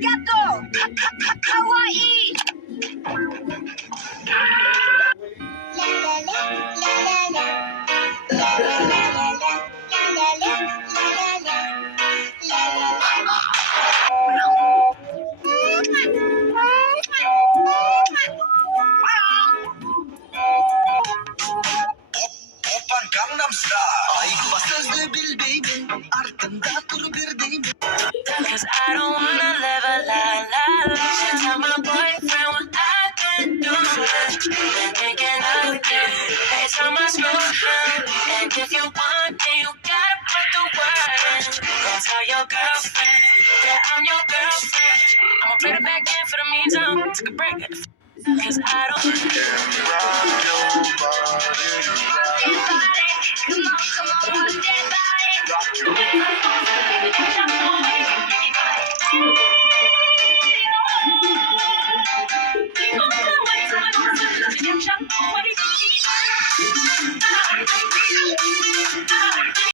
arigato, kawaii. La la la la la la. La la la la la. La la la la la la. La la la. Oppan Gangnam Style. Ay basızlı bildiğimin ardında dur bir deyim. Cause I don't wanna live a lie, lie, lie. Should tell my boyfriend what I've been doing. Been thinking of you. Every time I scroll down. And if you want me, you gotta put the word in. Go tell your girlfriend that I'm your girlfriend. I'ma play the back end for the meantime. Took a break. Cause I don't. Come on, rock that body.